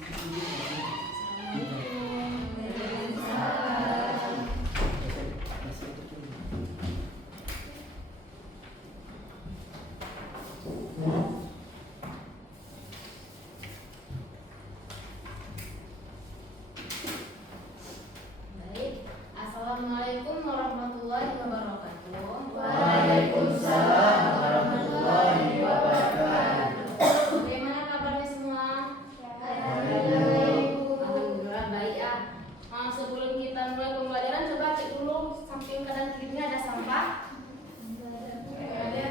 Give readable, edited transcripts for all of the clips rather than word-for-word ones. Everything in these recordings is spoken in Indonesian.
Baik, Assalamualaikum warahmatullahi wabarakatuh. Waalaikumsalam warahmatullahi wabarakatuh. Bagaimana kabarnya semua? Baik. Alhamdulillah baik ya. Sebelum kita mulai pembelajaran, coba cek dulu samping kanan kirinya ada sampah.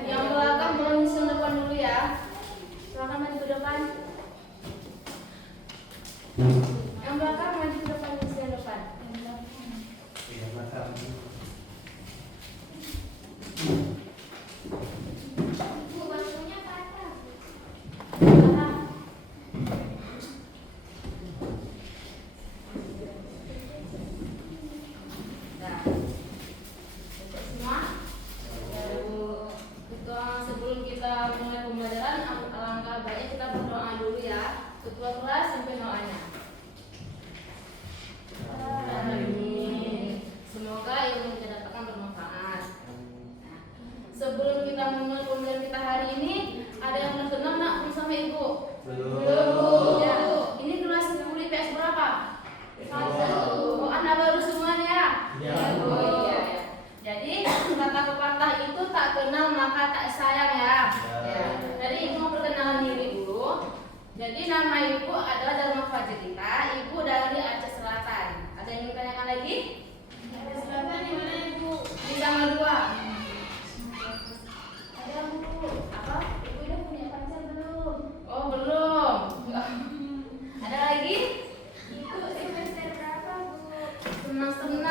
Yang belakang belum nyusun depan dulu ya. Silakan maju ke depan. Yang belakang maju ke depan, nyusun depan. Bu, basuhnya ke atas. Nah, untuk semua. Sebelum kita mulai pembelajaran, alangkah baiknya kita berdoa dulu ya. Ketua kelas sampai doanya. Amin. Semoga ilmu yang kita dapatkan bermanfaat. Nah, sebelum kita mulai pembelajaran kita hari ini, ada yang belum kenal nak sama ibu? Belum. Ya. Ini kelas 10 IPS berapa? 1. Oh, Anda baru semuanya? Ya. Oh iya ya. Jadi kata pepatah itu tak kenal maka tak sayang ya. Ya. Jadi ibu mau perkenalan diri dulu. Jadi nama ibu adalah Dharma Fajrita, ibu dari Aceh Selatan. Ada yang ingin tanyakan lagi? Aceh Selatan di mana ibu? Di Samarinda. Ada bu. Apa? Ibu udah punya pacar belum? Oh belum. Ada lagi? Ibu semester berapa bu? Semester 6.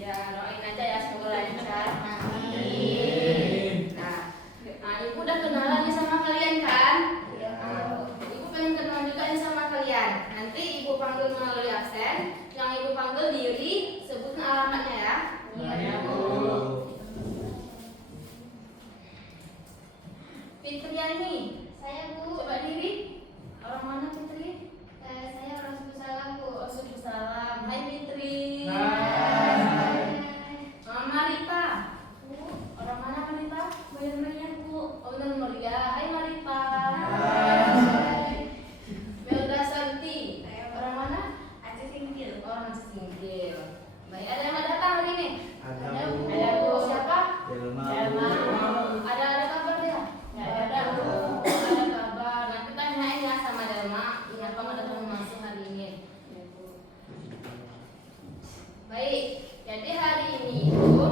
Ya doain aja ya semoga lancar. Amin. Nah, ibu udah kenalan nih sama kalian kan? Ibu pengen kenalan juga nih sama kalian. Nanti ibu panggil melalui absen. Yang ibu panggil diri, sebutkan alamatnya ya. Iya, Bu. Fitriani. Saya bu, Coba diri. Orang mana Fitri? saya orang suku Salam bu. Oh, suku Salam. Hai Fitri. Mama Rita. Orang mana Marita? Benar-benar bu. Oh, benar Maria. Hai Marita. Melda Santi. Orang mana? Aceh Singkil. Orang Singkil. Baik, ada yang datang hari ini? Ada, Bu. Ada Bu. Siapa? Delma. Ada kabar dia? Nggak ada. Ada kabar. Nanti tanyain ya sama Delma. Kenapa nggak datang masuk hari ini? Baik. Jadi hari ini itu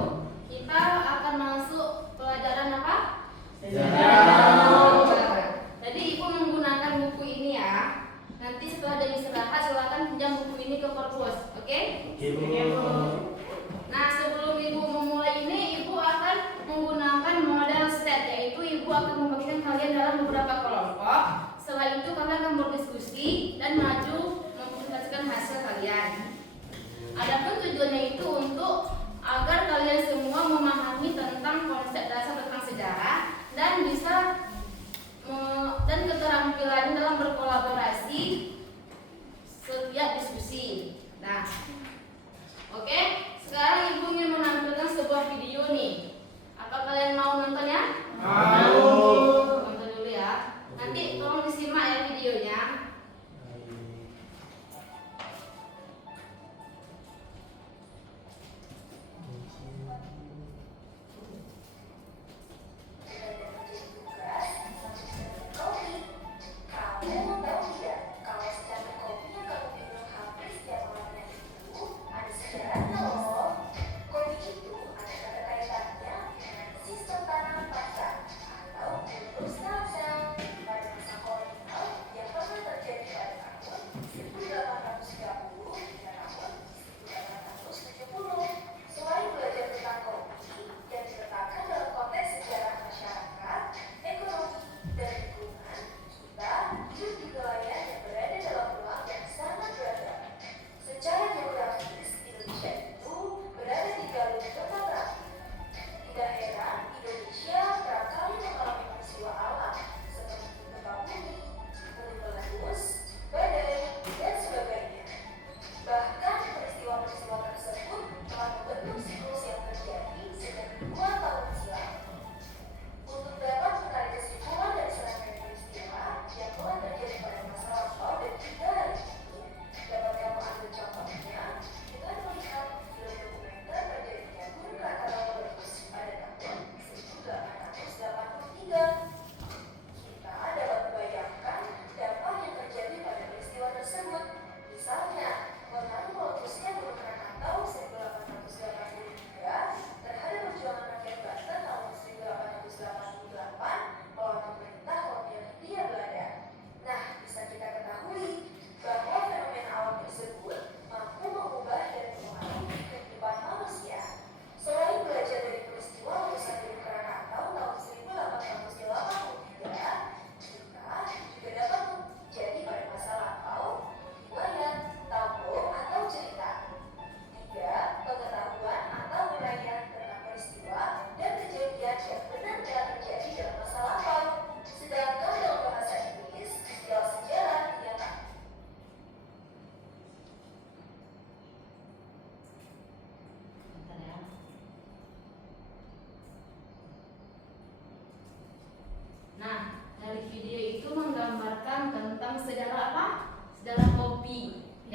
kita akan masuk pelajaran apa? Sejarah. Jadi ibu menggunakan buku ini ya. Nanti setelah jam istirahat silakan pinjam buku ini ke perpus, oke? Oke, Bu. Nah sebelum ibu memulai ini, ibu akan menggunakan model STEP, yaitu ibu akan membagikan kalian dalam beberapa kelompok. Setelah itu kalian akan berdiskusi dan maju mempresentasikan hasil kalian. Adapun tujuannya itu untuk agar kalian semua memahami tentang konsep dasar tentang sejarah dan bisa dan keterampilan dalam berkolaborasi setiap diskusi. Nah, oke. Sekarang ibu ingin menampilkan sebuah video nih. Apa kalian mau nontonnya? Mau. Nonton dulu ya. Nanti tolong disimak ya videonya. Kamu tahu tidak kalau secangkir kopi yang kamu minum hampir setiap malamnya itu ada sejarahnya loh. Kopi itu ada keterkaitannya dengan sistem tanam pasar atau kultur salsa. Pada masa kolonial yang pernah terjadi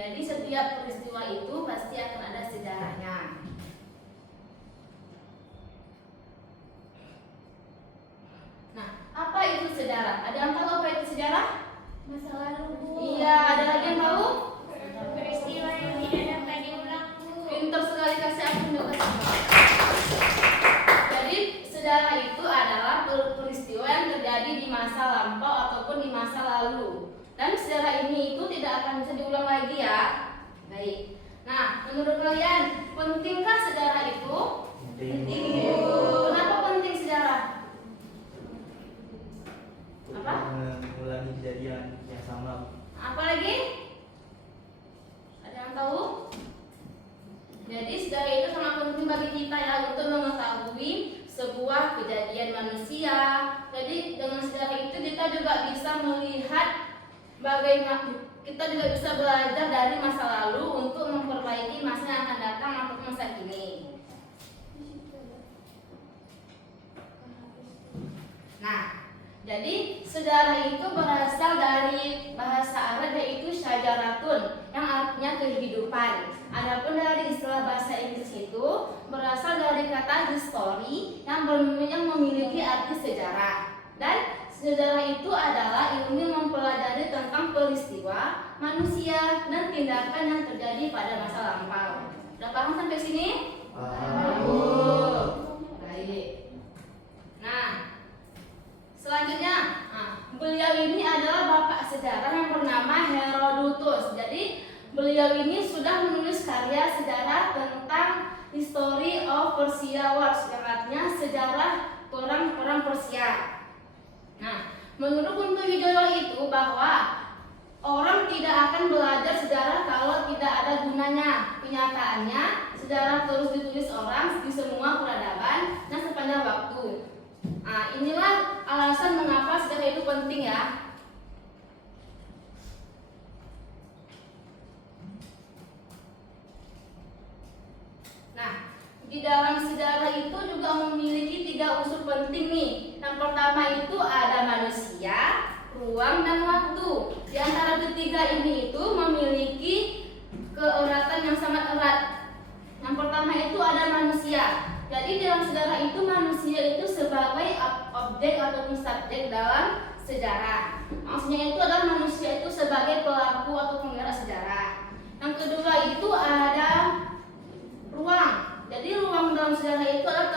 Jadi setiap peristiwa itu pasti akan ada sejarahnya. Nah, apa itu sejarah? Ada yang tahu apa itu sejarah? Masa lalu, Bu. Iya, ada lagi yang tahu? Peristiwa yang tidak dapat diulang, Bu. Pinter sekali, kasih aku juga kasih. Jadi sejarah itu adalah peristiwa yang terjadi di masa lampau ataupun di masa lalu. Dan sejarah ini itu tidak akan bisa diulang lagi ya. Baik. Nah, menurut kalian pentingkah sejarah itu? Penting. Kenapa penting sejarah? Apa? Mengulangi kejadian yang sama. Apa lagi? Ada yang tahu? Jadi sejarah itu sangat penting bagi kita ya untuk mengetahui sebuah kejadian manusia. Jadi dengan sejarah itu kita juga bisa melihat bagaimana kita juga bisa belajar dari masa lalu untuk memperbaiki masa yang akan datang atau masa kini. Nah, jadi sejarah itu berasal dari bahasa Arab yaitu syajaratun yang artinya kehidupan. Adapun dari istilah bahasa Inggris itu berasal dari kata history yang memiliki arti sejarah. Dan sejarah itu adalah ilmu mempelajari tentang peristiwa, manusia, dan tindakan yang terjadi pada masa lampau. Sudah paham sampai sini? Baik. Nah, selanjutnya, beliau ini adalah bapak sejarah yang bernama Herodotus. Jadi, beliau ini sudah menulis karya sejarah tentang History of Persia Wars, yang artinya sejarah perang Persia. Nah, menurut Kunto Wijoyo itu bahwa orang tidak akan belajar sejarah kalau tidak ada gunanya. Kenyataannya, sejarah terus ditulis orang di semua peradaban dan sepanjang waktu. Nah, inilah alasan mengapa sejarah itu penting ya. Nah, di dalam sejarah itu juga memiliki 3 unsur penting nih. Yang pertama itu ada manusia, ruang, dan waktu. Di antara ketiga ini itu memiliki keeratan yang sangat erat. Yang pertama itu ada manusia. Jadi dalam sejarah itu manusia itu sebagai objek ataupun subjek dalam sejarah. Maksudnya itu adalah manusia itu sebagai pelaku atau penggerak sejarah. Yang kedua itu ada ruang. Jadi ruang dalam sejarah itu adalah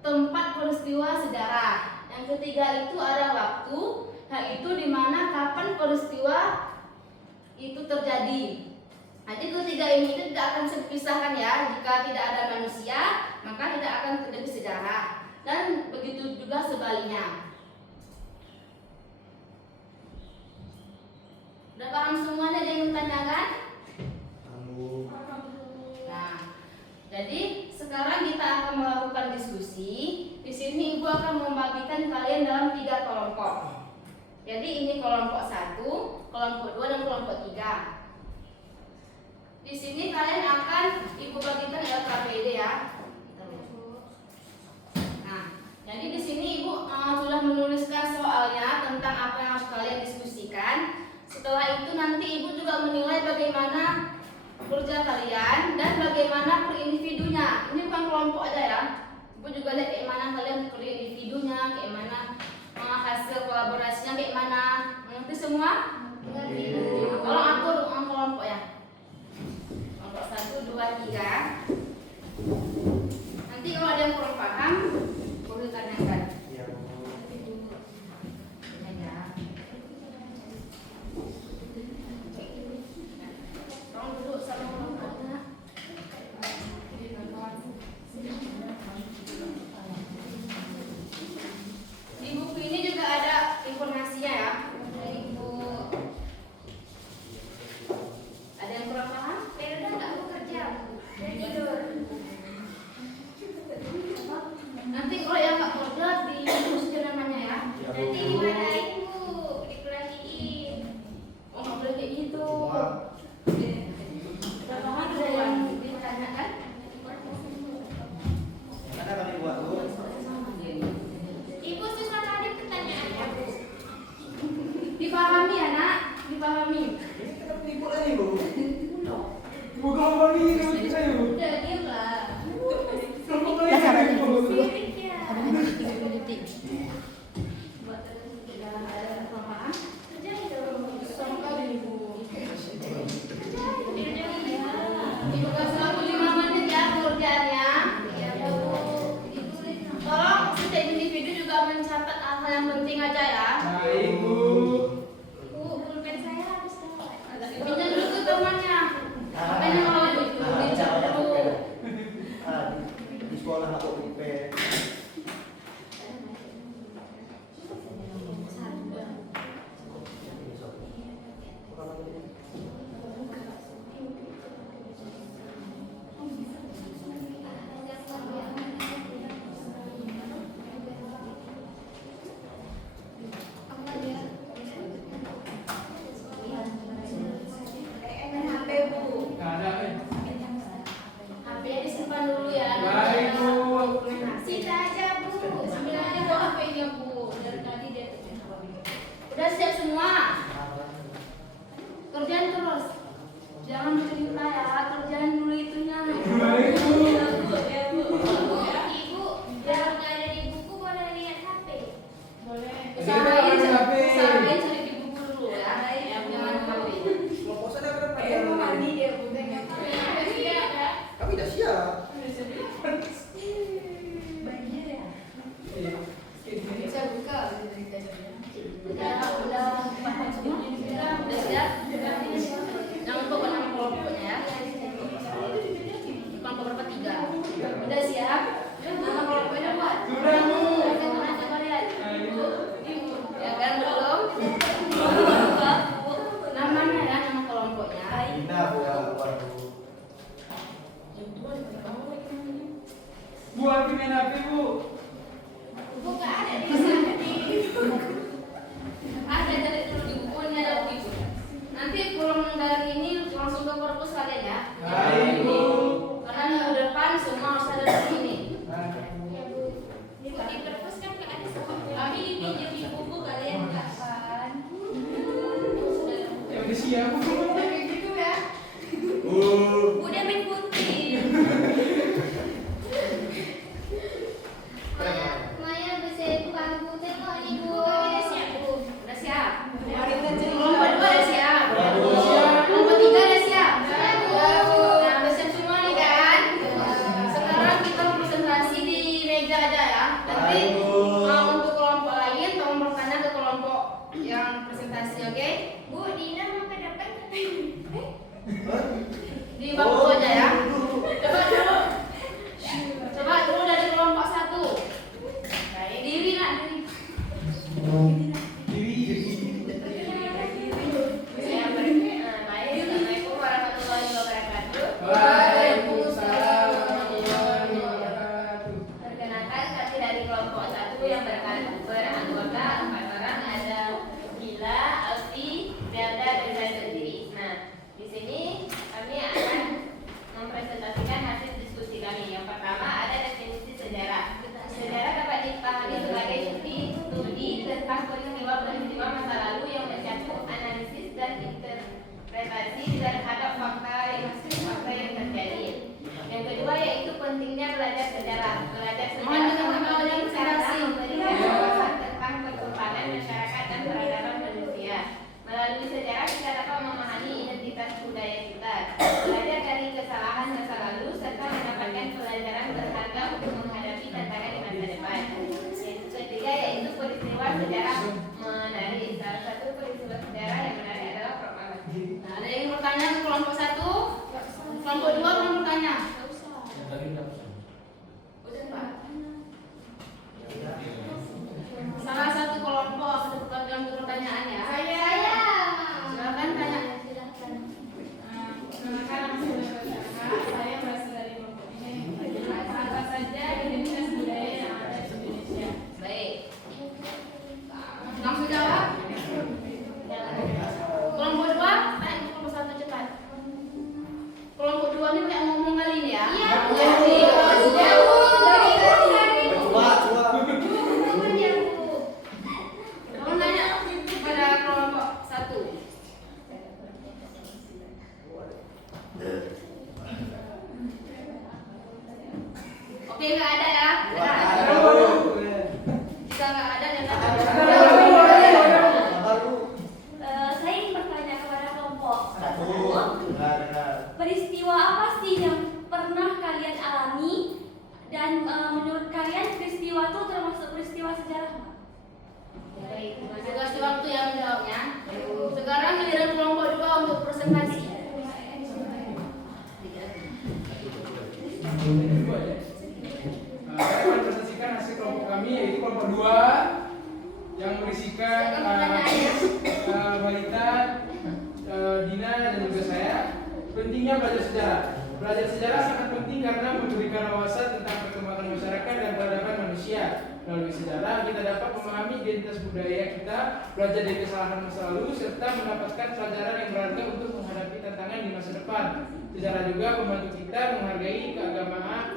tempat peristiwa sejarah. Yang ketiga itu ada waktu, yaitu di mana kapan peristiwa itu terjadi. Jadi ketiga ini tidak akan terpisahkan ya. Jika tidak ada manusia, maka tidak akan terjadi sejarah. Dan begitu juga sebaliknya. Sudah paham semuanya? Ada yang tanyakan? Nah, jadi sekarang kita akan melakukan diskusi. Di sini Ibu akan membagikan kalian dalam 3 kelompok. Jadi ini kelompok 1, kelompok 2, dan kelompok 3. Di sini kalian akan Ibu bagikan LKPD ya. Nah, jadi di sini Ibu sudah menuliskan soalnya tentang apa yang harus kalian diskusikan. Setelah itu nanti Ibu juga menilai bagaimana kerja kalian dan bagaimana per individunya. Ini bukan kelompok aja ya. Ibu juga lihat kayak mana kalian per individunya, kayak mana hasil kolaborasinya kayak mana. Nanti semua? Tolong atur kelompok ya. Kelompok 1, 2, 3. Nanti kalau ada yang kurang paham, boleh tanyakan. Iya, Bu. Tolong duduk sama kelompoknya. Di buku ini juga ada informasinya ya. Ibu. Ada yang kurang paham? Udah nggak mau kerja, udah tidur. Nanti kalau yang nggak kerja di kursi namanya ya. Iya, Bu. Nanti dimarahin, Bu, dikelahiin. Oh nggak boleh kayak gitu. Udah paham ada yang ditanyakan? Mana kami buat, Bu? Ibu susah tadi pertanyaannya, Bu. Dipahami ya nak? Dipahami. Ini kenapa ibu lagi, Bu? Udah diam lah. Sirik ya. Buat tidak ada kelemahan. Kerjain dong. Sangka ibu. Kerjain. Ibu kasih waktu 5 menit ya pekerjaannya. Ya, Bu. Tolong setiap individu juga mencatat hal-hal yang penting aja ya. Bu, pulpen saya habis lewat. Pinjam dulu ke temannya. Makanya kalau itu dicatat dulu. Di sekolah aku pulpen. Main HP bu. HP-nya disimpan dulu ya. Baik, Bu. Sita aja, Bu. Ambil aja bu HP-nya bu. Dari tadi dia. Udah siap semua. Kerjaan terus. Jangan cerita ya. Kerjaan dulu itunya. Baik, Bu. Ya bu. Ibu, kalau nggak ada di buku boleh lihat HP. Boleh. Usahain Cari di buku dulu ya. Jangan HP. Mau mandi dia bu. Kami udah siap. Banjir ya. Iya. Bisa buka. Udah paham semua. Udah siap. Jangan lupa nama kelompoknya ya. Kelompok berapa? 3. Udah siap. Nama kelompoknya buat. Sudah, Bu. Coba lihat. Ayo. Ya kan belum? Namanya ya, nama kelompoknya. Indah bu ya waduh. Bu, aku main HP, Bu. Bu, nggak ada di sana di Ada dari dulu di bukunya ada di buku. Nanti pulang dari ini langsung ke perpus kalian ya. Baik, Bu. Karena minggu depan semua harus ada di sini. Ya, Bu. Di perpus kan nggak ada sama. Kami dipinjam di buku kalian kapan? Ya udah siap, Bu. Kayak gitu ya. Udah main putih. Maya bisa bukan putih kok ini bu. Kami udah siap, Bu. Udah siap. Kelompok 2 udah siap. Kelompok 3 udah siap. Nah, udah siap semua nih kan? Sekarang kita presentasi di meja aja ya. Nanti untuk kelompok lain tolong bertanya ke kelompok yang presentasi, oke? Bu, Dina mau ke depan. Di bangku aja ya. Coba dulu dari kelompok 1. Diri nak diri. Assalamualaikum warahmatullahi wabarakatuh. Waalaikumsalam warahmatullahi wabarakatuh. Perkenalkan kami dari kelompok 1 yang beranggota 4 orang, ada Gila, Alfi, Melda, dan saya sendiri. Nah, di sini kami akan Silakan pertanyaannya. Balita, Dina dan juga saya, pentingnya belajar sejarah. Belajar sejarah sangat penting karena memberikan wawasan tentang perkembangan masyarakat dan peradaban manusia. Melalui sejarah kita dapat memahami identitas budaya kita, belajar dari kesalahan masa lalu, serta mendapatkan pelajaran yang berharga untuk menghadapi tantangan di masa depan. Sejarah juga membantu kita menghargai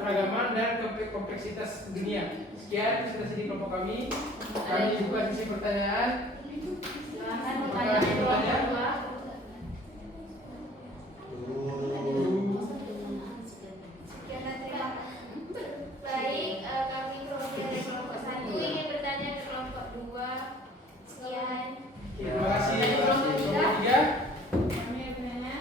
keragaman dan kompleksitas dunia. Sekian sudah jadi kelompok kami. Kami buka sesi pertanyaan. Silakan pertanyaan kelompok kedua. Baik, kami dari kelompok 1 ingin bertanya ke kelompok 2. Sekian. Terima kasih. Kelompok 3. Kami yang bertanya.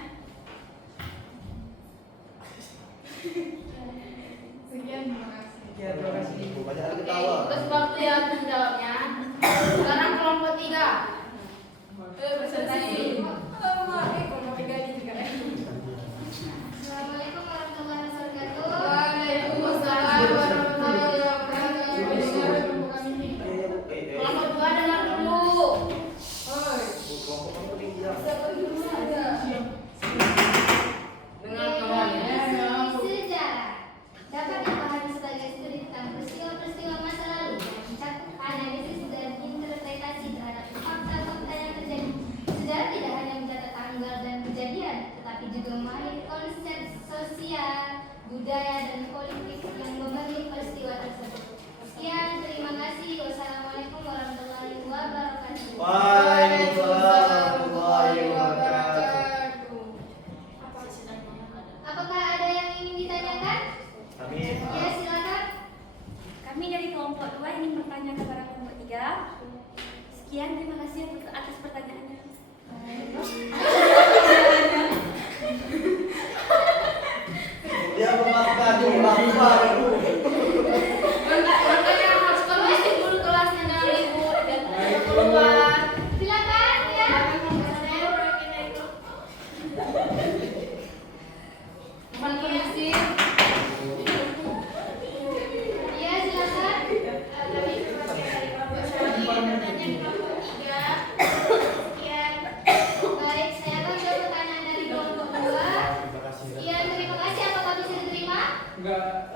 Sekian, terima kasih. Terima kasih. Banyak yang Oke, ketawa. tugas waktu ya untuk menjawabnya. Sekarang kelompok 3. Presentasi. Assalamualaikum warahmatullahi wabarakatuh. Waalaikumsalam warahmatullahi wabarakatuh. Kelompok 2 dengar dulu. Kelompok kamu penting dia. Dengar kawannya. Sejarah dapat dipahami sebagai studi tentang peristiwa-peristiwa masa lalu yang mencakup analisis dan interpretasi terhadap fakta-fakta yang terjadi. Sejarah tidak hanya mencatat tanggal dan kejadian, tetapi juga memahami konsep sosial, budaya, dan politik yang membentuk peristiwa tersebut. Sekian, terima kasih. Wassalamualaikum warahmatullahi wabarakatuh. Waalaikumsalam warahmatullahi wabarakatuh. Apakah ada yang ingin ditanyakan? Amin. Ya, silakan. Kami dari kelompok 2 ingin bertanya kepada kelompok 3. Sekian, terima kasih atas pertanyaannya. Dia memakan dulu. Makanya harus kondisi dulu kelasnya dengan libur dan keluar. Silakan ya. Mohon permisi. Ya, silakan. Kami dari kelompok 1 ingin bertanya ke kelompok 3. Sekian. Baik, saya akan jawab pertanyaan dari kelompok 2. Sekian, terima kasih. Apakah bisa diterima? Enggak.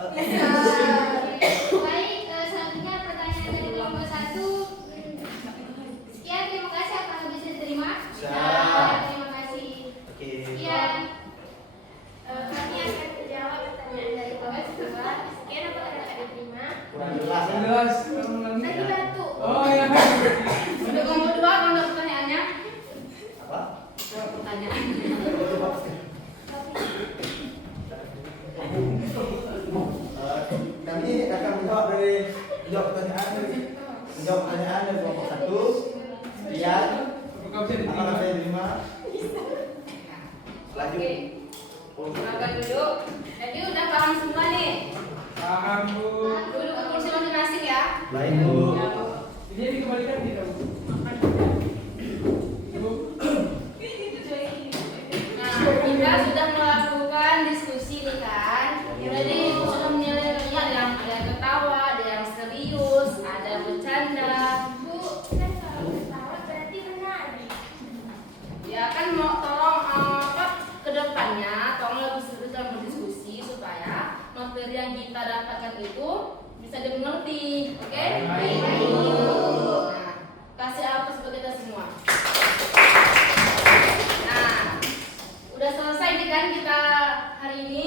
Baik, selanjutnya pertanyaan dari kelompok 1. Sekian, terima kasih. Apakah bisa diterima? Bisa. Terima kasih. Oke. Sekian. Kami akan menjawab pertanyaan dari kelompok 2. Sekian, apakah dapat diterima? Kurang jelas. Yang jelas. Kamu lagi. Tadi bantu. Oh ya. Untuk kelompok 2 kalau pertanyaannya. Apa? Jawab pertanyaan. Kami akan menjawab pertanyaan dari kelompok 1. Sekian. Apakah bisa diterima? Apakah saya terima? Oke. Silakan duduk. Jadi udah paham semua nih. Paham, Bu. Duduk ke kursi masing-masing ya. Baik, Bu. Ini dikembalikan tidak, Bu? Bu. Nah, kita sudah melakukan diskusi nih kan. Jadi sudah menilai ada yang ketawa, ada yang serius, ada yang bercanda. Bu, kan kalau ketawa berarti benar. Ya kan mau tolong kedepannya tolong lebih serius dalam berdiskusi supaya materi yang kita dapatkan itu bisa dimengerti, oke? Baik. Nah, kasih aplaus buat kita semua. Nah, udah selesai nih kan kita hari ini.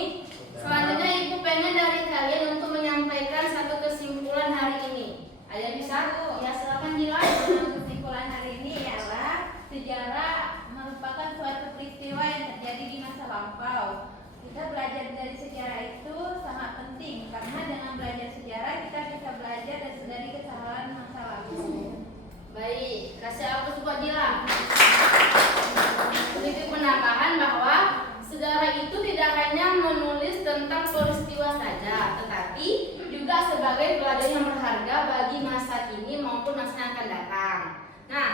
Selanjutnya Ibu pengen dari kalian untuk menyampaikan satu kesimpulan hari ini. Ada yang bisa? Ya, silakan dilanjut. Kesimpulan hari ini ialah sejarah merupakan suatu peristiwa yang terjadi di masa lampau. Kita belajar dari sejarah itu sangat penting karena dengan belajar sejarah kita bisa belajar dari kesalahan masa lalu. Baik, kasih aplaus buat Dila. Sedikit penambahan bahwa sejarah itu tidak hanya menulis tentang peristiwa saja, tetapi juga sebagai pelajaran yang berharga bagi masa kini maupun masa yang akan datang. Nah,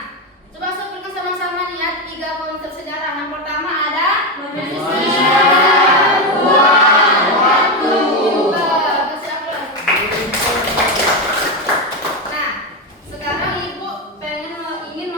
coba sebutkan sama-sama nih ya 3 konsep sejarah. Yang pertama ada manusia, ruang, waktu. Kasih aplaus. Nah, sekarang Ibu ingin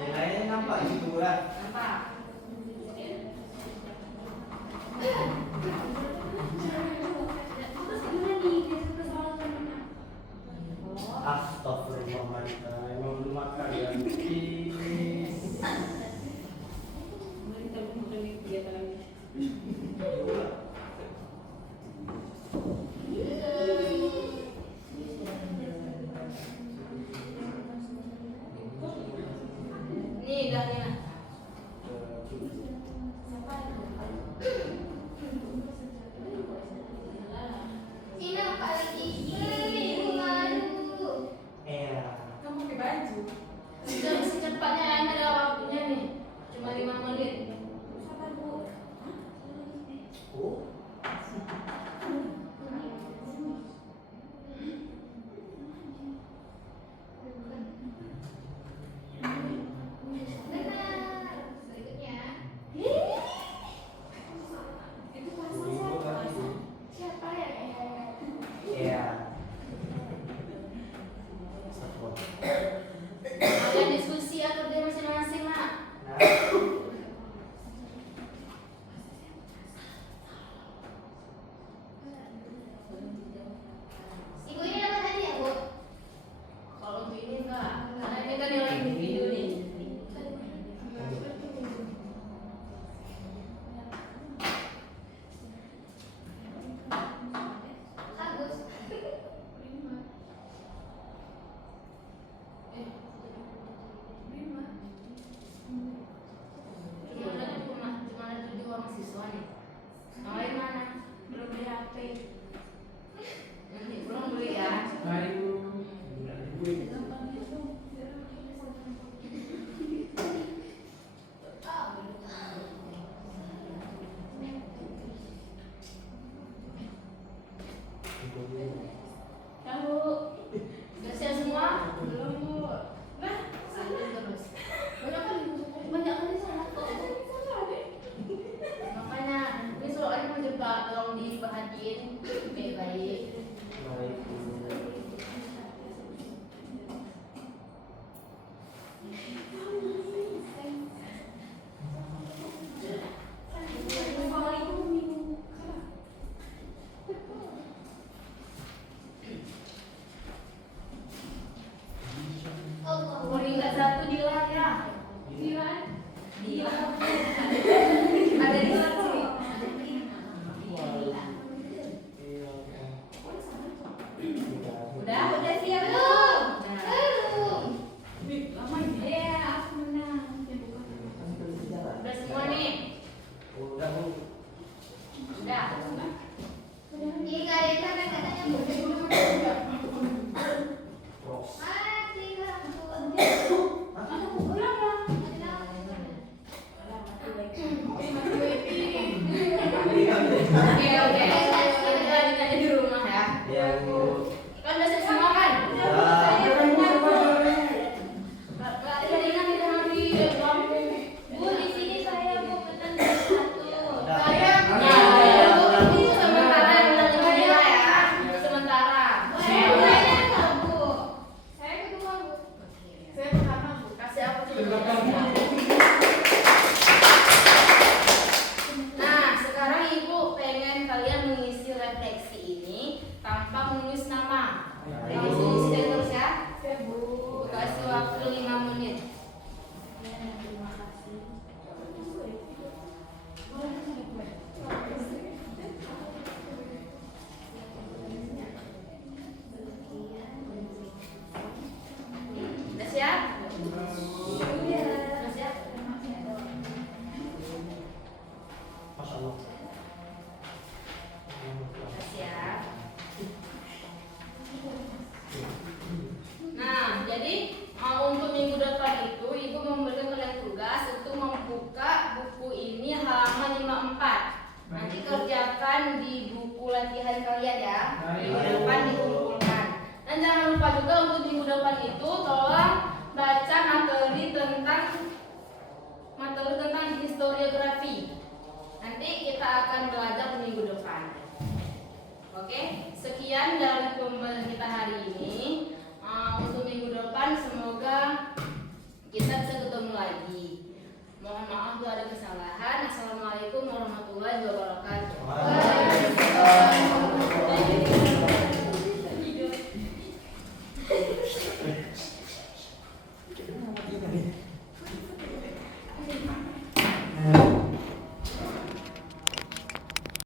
Nilainya nampak di bulan. Nampak? Astagfirullahaladzim, emang belum makan ya. Nih, dah nih. Ini apa lagi? Ibu malu. Kamu pakai baju. Secepatnya Anda ada waktunya nih. Cuma 5 menit. Oh, Benar. Berikutnya. Siapa ya? iya. Kalian diskusi atau dia masing-masing, Mak? Nah, Ibu ini dapat hadiah, Bu. Kalau untuk ini enggak. Karena ini kan nilai individu nih. Bagus. Cuma ada 7 orang siswa nih. Yang lain mana? Belum beli HP. Belum beli ya? Ayo. Tahu. Udah siap semua? Belum, Bu. Nah, lanjut terus. Banyak kali sana. Makanya ini soalnya mau coba tolong diperhatiin baik-baik. baik. Peringkat 1 Dilan ya. Dilan. Dilan. Ada di kelas sini. Udah siap belum? Belum. Iya, aku menang. Udah semua nih. Udah, Bu. Udah. Ini kalian kan katanya Bu. Pros. Mati lampu. Oke, oke. Kita ditanya di rumah ya. Iya, Bu. Kan udah siap semua kan? Ya. Nggak ada ingat kita nanti. Bu, di sini saya Bu menang 1. Saya ini sementara yang menang dia ya. Sementara. Saya kedua, Bu. Saya pertama Bu. Kasih aku coba. Nah, sekarang Ibu pengen kalian mengisi refleksi ini tanpa menulis nama. Langsung isi dan terus ya. Bu. Kasih waktu 5 menit. Terima kasih. Udah siap? Udah siap? Masya Allah. Udah siap? Nah, jadi untuk minggu depan itu Ibu memberikan kalian tugas untuk membuka buku ini halaman 54. Nanti kerjakan di buku latihan kalian ya. Minggu depan dikumpulkan. Dan jangan lupa juga untuk minggu depan itu tolong baca materi tentang historiografi. Nanti kita akan belajar minggu depan. Oke, sekian dari